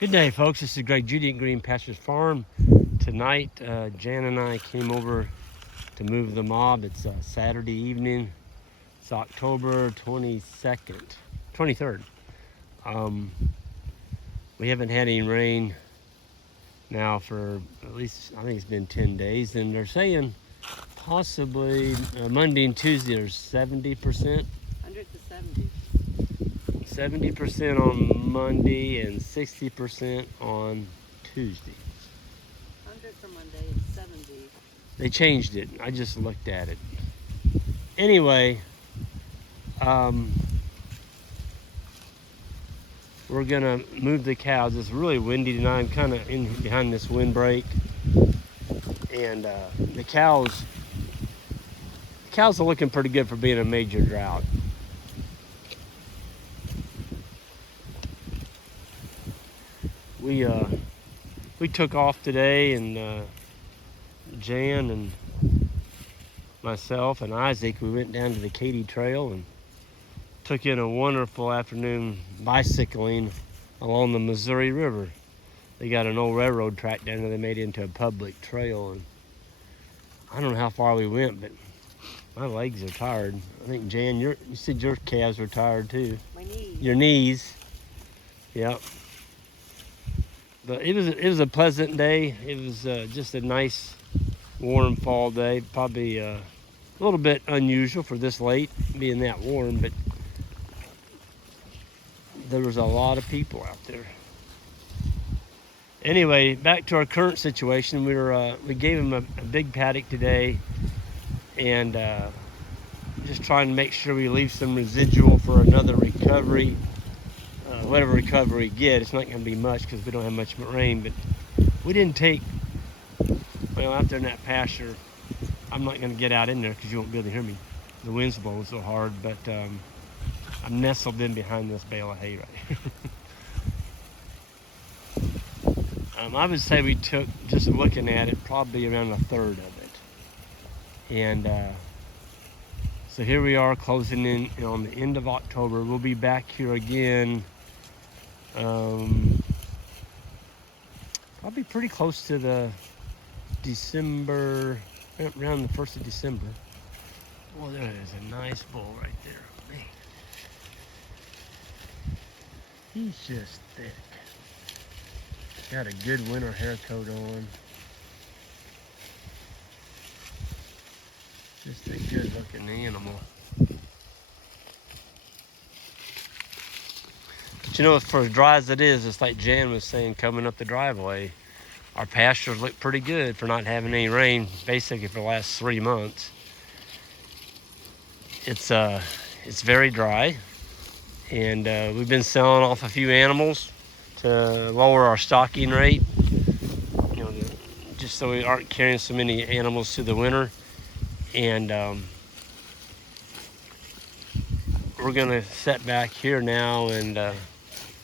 Good day, folks. This is Greg Judy at Green Pastures Farm. Tonight, Jan and I came over to move the mob. It's Saturday evening. It's October 23rd. We haven't had any rain now for at least, I think it's been 10 days. And they're saying possibly Monday and Tuesday there's 70%. 100 to 70. 70% on Monday and 60% on Tuesday. 100 for Monday and 70. They changed it. I just looked at it. Anyway, we're gonna move the cows. It's really windy tonight. I'm kind of in behind this windbreak, and the cows are looking pretty good for being a major drought. We took off today, and Jan and myself and Isaac, we went down to the Katy Trail and took in a wonderful afternoon bicycling along the Missouri River. They got an old railroad track down there they made into a public trail, and I don't know how far we went, but my legs are tired. I think Jan, you said your calves were tired too. My knees. Your knees. Yep. But it was a pleasant day. It was just a nice warm fall day. Probably a little bit unusual for this late being that warm, but there was a lot of people out there. Anyway, back to our current situation. We gave him a big paddock today, and just trying to make sure we leave some residual for another recovery. Whatever recovery we get, it's not going to be much because we don't have much rain, but we didn't take, well, out there in that pasture, I'm not going to get out in there because you won't be able to hear me. The wind's blowing so hard, but I'm nestled in behind this bale of hay right here. I would say we took, just looking at it, probably around a third of it. And so here we are closing in on the end of October. We'll be back here again probably pretty close to the December, around the 1st of December. Well, there is a nice bull right there. Man, he's just thick. Got a good winter hair coat on. Just a good looking animal. But you know, for as dry as it is, it's like Jan was saying coming up the driveway, our pastures look pretty good for not having any rain basically for the last 3 months. It's very dry, and we've been selling off a few animals to lower our stocking rate, you know, just so we aren't carrying so many animals through the winter. And we're gonna set back here now and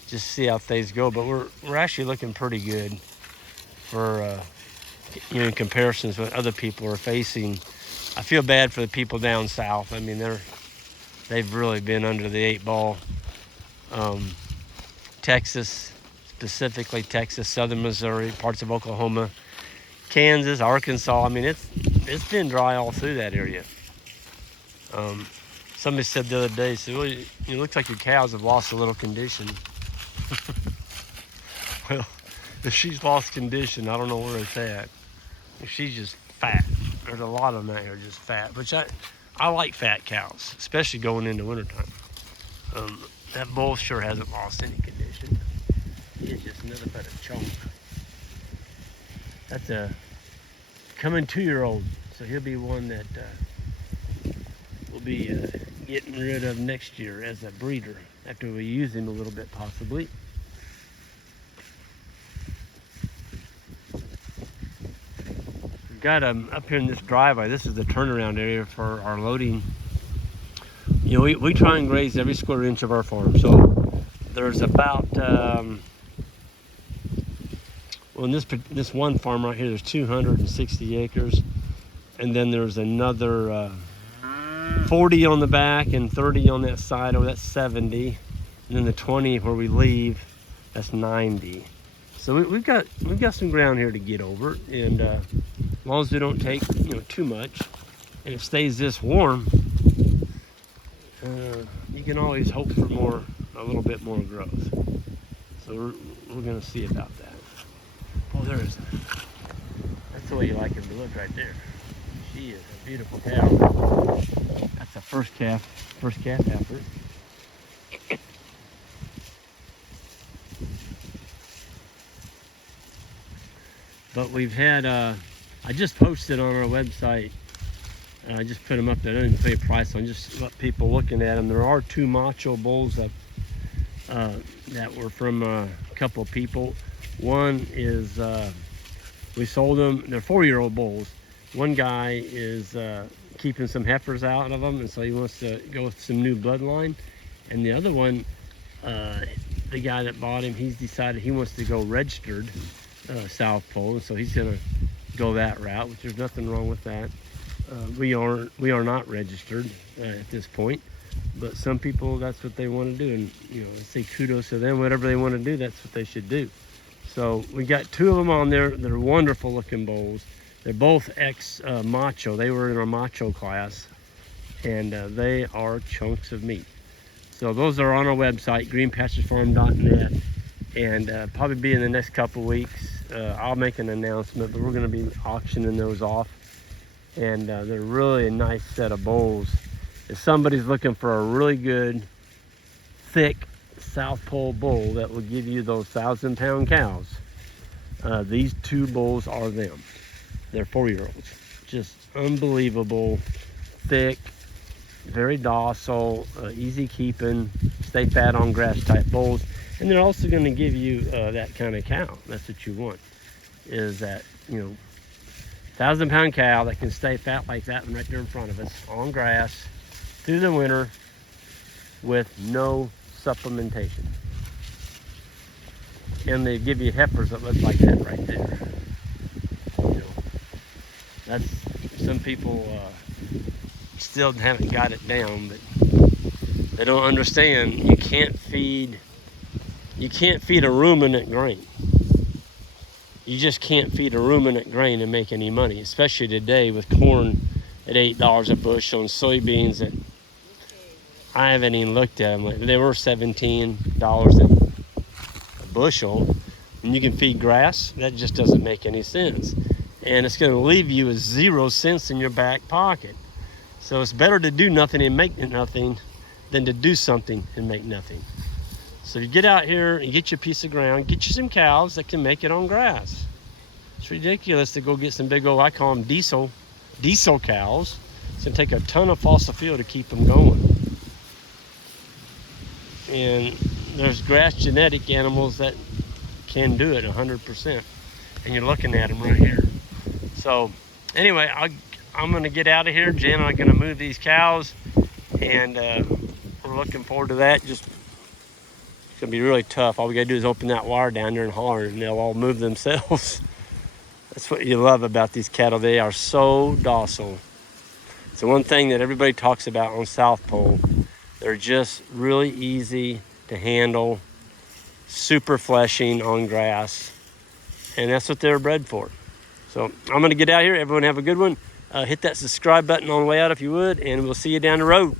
just see how things go. But we're actually looking pretty good for in comparisons with other people are facing. I feel bad for the people down south. I mean, they've really been under the 8 ball. Texas, specifically Texas, southern Missouri, parts of Oklahoma, Kansas, Arkansas. I mean, it's been dry all through that area. Somebody said the other day, "So well, it looks like your cows have lost a little condition." Well, if she's lost condition, I don't know where it's at. If she's just fat. There's a lot of them out here just fat, which I like fat cows, especially going into wintertime. That bull sure hasn't lost any condition. He's just nothing but a chunk. That's a coming 2-year-old, so he'll be one that we'll be getting rid of next year as a breeder after we use him a little bit, possibly. We've got up here in this driveway. This is the turnaround area for our loading. You know, we try and graze every square inch of our farm. So there's about well, in this one farm right here, there's 260 acres, and then there's another 40 on the back and 30 on that side. Oh, that's 70, and then the 20 where we leave, that's 90. So we've got some ground here to get over, and as long as we don't take too much, and it stays this warm, you can always hope for a little bit more growth. So we're gonna see about that. Oh, that's the way you like her to look right there. She is a beautiful cow. That's the first calf heifer. But we've had, I just posted on our website, I just put them up there. I didn't put a price on, just let people looking at them. There are 2 macho bulls that were from a couple of people. One is, we sold them, they're 4-year-old bulls. One guy is keeping some heifers out of them, and so he wants to go with some new bloodline. And the other one, the guy that bought him, he's decided he wants to go registered South Poll, and so he's gonna go that route, which there's nothing wrong with that. We are not registered at this point, but some people, that's what they want to do, and I say kudos to them. Whatever they want to do, that's what they should do. So we got 2 of them on there. They're wonderful looking bulls. They're both ex-macho. They were in our macho class, and they are chunks of meat. So those are on our website, greenpasturesfarm.net, and probably be in the next couple weeks. I'll make an announcement, but we're going to be auctioning those off, and they're really a nice set of bulls. If somebody's looking for a really good, thick South Poll bull that will give you those 1,000-pound cows, these 2 bulls are them. They're 4-year-olds. Just unbelievable, thick, very docile, easy keeping, stay fat on grass type bulls. And they're also going to give you that kind of cow. That's what you want, is that 1,000-pound cow that can stay fat like that one right there in front of us on grass through the winter with no supplementation. And they give you heifers that look like that right there. That's, some people still haven't got it down, but they don't understand. You can't feed a ruminant grain. You just can't feed a ruminant grain and make any money, especially today with corn at $8 a bushel and soybeans that I haven't even looked at them. Like, they were $17 a bushel, and you can feed grass. That just doesn't make any sense. And it's going to leave you with 0 cents in your back pocket. So it's better to do nothing and make nothing than to do something and make nothing. So you get out here and get you a piece of ground, get you some cows that can make it on grass. It's ridiculous to go get some big old, I call them diesel cows. It's going to take a ton of fossil fuel to keep them going. And there's grass genetic animals that can do it 100%. And you're looking at them right here. So anyway, I'm going to get out of here. Jen and I are going to move these cows, and we're looking forward to that. It's going to be really tough. All we got to do is open that wire down there and holler, and they'll all move themselves. That's what you love about these cattle. They are so docile. It's the one thing that everybody talks about on South Poll. They're just really easy to handle, super fleshing on grass, and that's what they're bred for. So I'm going to get out here. Everyone have a good one. Hit that subscribe button on the way out if you would, and we'll see you down the road.